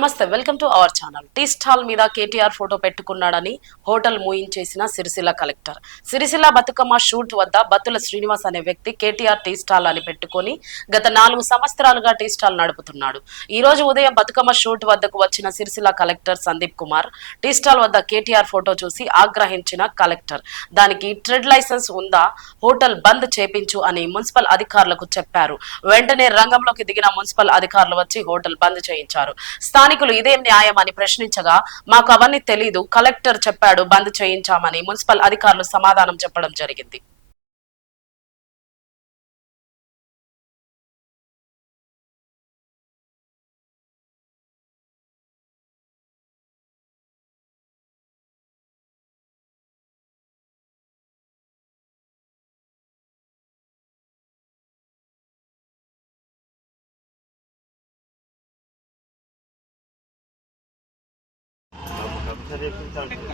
నమస్తే, welcome to our channel. Tea stall మీద KTR photo పెట్టుకున్నాడని హోటల్ మూయించేసిన సిరిసిల్ల కలెక్టర్. సిరిసిల్ల బతుకమ్మ షూట్ వద్ద బత్తుల శ్రీనివాస్ అనే వ్యక్తి కేటీఆర్ టీ స్టాల్ అని పెట్టుకుని గత 4 సంవత్సరాలుగా టీ స్టాల్ నడుపుతున్నాడు. ఈ రోజు ఉదయం బతుకమ్మ షూట్ వద్దకు వచ్చిన Sircilla collector Sandeep Kumar tea stall వద్ద కేటీఆర్ ఫోటో చూసి ఆగ్రహించిన కలెక్టర్ దానికి ట్రేడ్ లైసెన్స్ ఉందా, హోటల్ బంద్ చేపించు అని మున్సిపల్ అధికారులకు చెప్పారు. వెంటనే రంగంలోకి దిగిన మున్సిపల్ అధికారులు వచ్చి హోటల్ బంద్ చేయించారు. స్థానికులు ఇదేం న్యాయం అని ప్రశ్నించగా మాకు అవన్నీ తెలీదు, కలెక్టర్ చెప్పాడు బంద్ చేయించామని మున్సిపల్ అధికారులు సమాధానం చెప్పడం జరిగింది.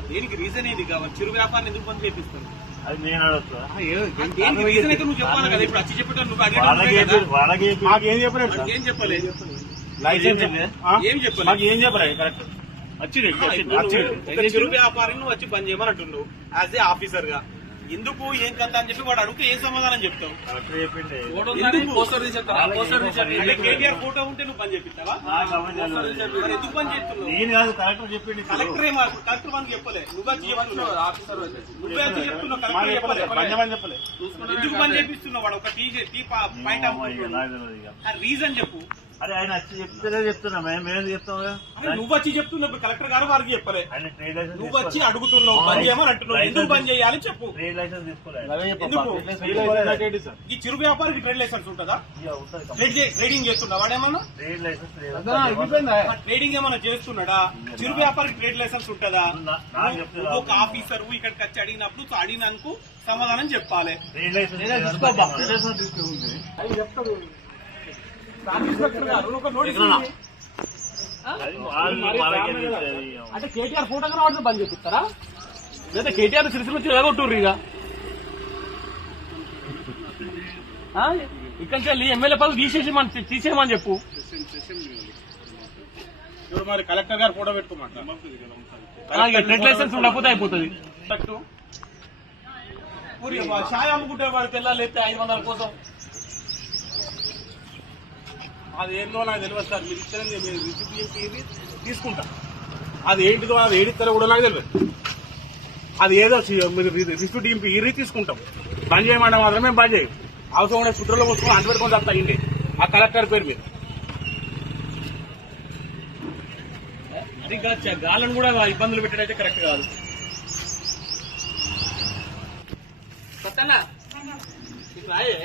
దేనికి రీజన్ ఏది కావాలి? చిరు వ్యాపారం ఎందుకు బంద్ చేపిస్తాను అది నేను అడుగుతా. రీజన్ అయితే నువ్వు చెప్పాలి కదా. ఇప్పుడు వచ్చి చెప్పాను నువ్వు మాకేం చెప్పలేదు, ఏం చెప్పలేదు, లైసెన్స్ ఏం చెప్పలేదు, మాకు ఏం చెప్పలేదు. కరెక్ట్ వచ్చింది చిరు వ్యాపారం నువ్వు వచ్చి బంద్ చేయమని అంటున్నావు యాజ్ ఏ ఆఫీసర్ గా. ఎందుకు ఏం కథ అని చెప్పి వాడు అడిగితే ఏం సమాధానం చెప్తావు? కేటీఆర్ ఫోటో ఉంటే నువ్వు బంద్ చేపిస్తావా? ఎందుకు బంద్ చేస్తున్నావు? నేను కాదు, కలెక్టర్ చెప్పింది. కలెక్టర్ కలెక్టర్ బంద్ చెప్పలేదు, నువ్వే వచ్చి చెప్తున్నావు. కలెక్టర్ చెప్పలేదు. ఎందుకు బంద్ చేపిస్తున్నావు? వాడు ఒక టీ పాయింట్ రీజన్ చెప్పు. అరే ఆయన వచ్చి చెప్తే చెప్తున్నా, మేము చెప్తాం. నువ్వు వచ్చి చెప్తున్నావు, కలెక్టర్ గారు వారికి చెప్పలే. నువ్వు వచ్చి అడుగుతున్నావు బంద్ చేయమని అంటున్నావు. ఎందుకు బంద్ చేయాలి చెప్పు. ట్రేడ్ లైసెన్స్ తీసుకోలేదు. ఈ చిరు వ్యాపారికి ట్రేడ్ లైసెన్స్ ఉంటుందా? ట్రేడింగ్ చేస్తున్నా వాడేమన్నా? ట్రేడ్ లైసెన్స్ ట్రేడింగ్ ఏమన్నా చేస్తున్నాడా? చిరు వ్యాపారికి ట్రేడ్ లైసెన్స్ ఉంటుందా? ఒక ఆఫీసర్ ఇక్కడికి వచ్చి అడిగినప్పుడు అడిగినందుకు సమాధానం చెప్పాలి. ట్రేడ్ లైసెన్స్ చెప్తాడు అంటే కేటీఆర్ ఫోటో రావడం బంద్ చేపిస్తారా? లేదా కేటీఆర్ సిరిసిల్ల నుంచి ఎగొట్టుర్రు ఇక ఇక్కడి నుంచి ఎమ్మెల్యే పదవి తీసేయమని చెప్పు. ఇప్పుడు మరి కలెక్టర్ గారు ఫోటో పెట్టుకోమంటారు. ట్రేడ్ లైసెన్స్ ఉండకపోతే అయిపోతుంది. ఛాయ్ అమ్ముకుంటే వాడు తెల్లాలి 500 కోసం. అది ఏందో నాకు తెలియదు సార్. మీరు ఇచ్చారని మీరు రిసిప్ట్ తీసుకుంటా. అది ఏంటిదో అది ఏడిస్తారో కూడా నాకు తెలియదు. అది ఏదో మీరు రిసిప్ట్ ఇరి తీసుకుంటాం. బంద్ చేయమంటే మాత్రమే బంద్ చేయం. అవసరం ఉండే సుట్రలో పోసుకొని అంటు పెట్టుకొని తప్ప అయ్యింది ఆ కలెక్టర్ పేరు మీద. అది ఇంకా గాలను కూడా ఇబ్బందులు పెట్టడైతే కరెక్ట్ కాదు. కొత్తగా ఇప్పుడు రాయే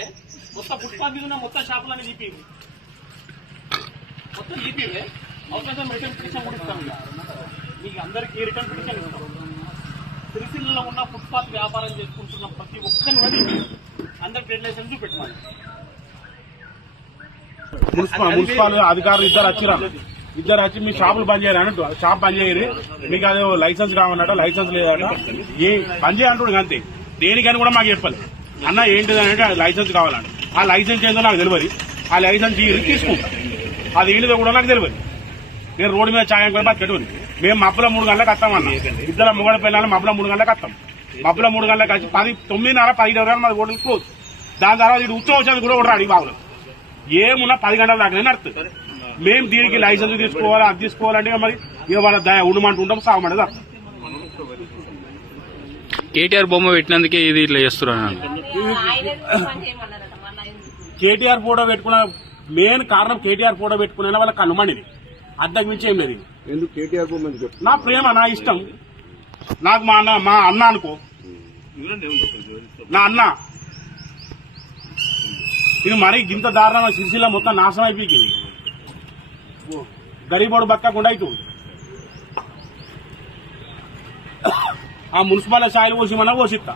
మొత్తం ఫుట్పాత్ మీద ఉన్న మొత్తం షాపులన్నీ తీపి మొత్తం ఈపీవే. అవసరం రిటర్న్ పిటిషన్ కూడా ఇస్తాం. మీకు అందరికీ రిటర్న్ పిటిషన్ ఇస్తాం. సిరిసిల్లలో ఉన్న ఫుట్పాత్ వ్యాపారం చేసుకుంటున్న ప్రతి ఒక్కరిని కూడా అందరు ట్రేడ్ లైసెన్స్ పెట్టమని మున్సిపల్ అధికారులు ఇద్దరు వచ్చి మీ షాపులు బంద్ చేయరు అన్నట్టు. షాప్ బంద్ చేయరు, మీకు అదే లైసెన్స్ కావాలన్నట్టు. లైసెన్స్ లేదట, ఏ బంద్ చేయాలంటాడు అంతే. దేనికని కూడా మాకు చెప్పాలి. అన్న ఏంటిది అంటే లైసెన్స్ కావాలంట. ఆ లైసెన్స్ ఏందో నాకు తెలియదు. ఆ లైసెన్స్ తీసుకుంటా. అది ఏంటిదో కూడా నాకు తెలియదు. నేను రోడ్డు మీద ఛాయం కూడా బతికెట్టుకుని మేము మబ్బుల 3 గంటలకు వస్తామన్నా. ఇద్దరు మొగడ పిల్లలు మబ్బుల 3 గంటలకు వస్తాం. మబ్బుల 3 గంటలకు వచ్చి 9:30, 10 మాది హోటల్ క్లోజ్. దాని తర్వాత ఇటు ఉత్సవం వచ్చేది కూడా కూడా అడిగి బాగులు ఏమున్నా 10 గంటల దాకా నడుతుంది. మేము దీనికి లైసెన్స్ తీసుకోవాలి, అది తీసుకోవాలంటే మరి ఇక వాళ్ళ దయ ఉండమంటూ ఉంటాం, సాగమంటే అర్థం. కేటీఆర్ బొమ్మ పెట్టినందుకే ఇది ఇట్లా చేస్తున్నాను. కేటీఆర్ ఫోటో పెట్టుకున్న మెయిన్ కారణం కేటీఆర్ ఫోటో పెట్టుకునే వాళ్ళ కనుమండిది. అద్దకు మించి ఏం లేదు. ఎందుకు కేటీఆర్ బొమ్మ నా ప్రేమ, నా ఇష్టం. నాకు మా అన్న అనుకో, నా అన్న. ఇది మరి ఇంత దారుణంగా సిరిసిల్ల మొత్తం నాశనం అయిపోయింది. గరీబోడు బతకకుండా అవుతుంది. ఆ మున్సిపల్ ఛాయలు పోసిమన్నా పోసిస్తా,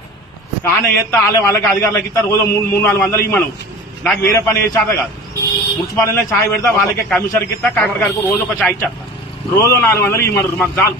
కానీ ఎత్తా వాళ్ళకి అధికారులకు ఇస్తా. రోజు 300-400 ఇవ్వను. నాకు వేరే పని ఏ చేత కాదు. మున్సిపాలిటీలో ఛాయ్ పెడతా, వాళ్ళకే కమిషనర్కి ఇస్తా, కలెక్టర్ గారికి రోజు ఒక ఛాయ్ ఇచ్చేస్తా. రోజు 400 ఇవ్వమన్నారు, మాకు చాలు.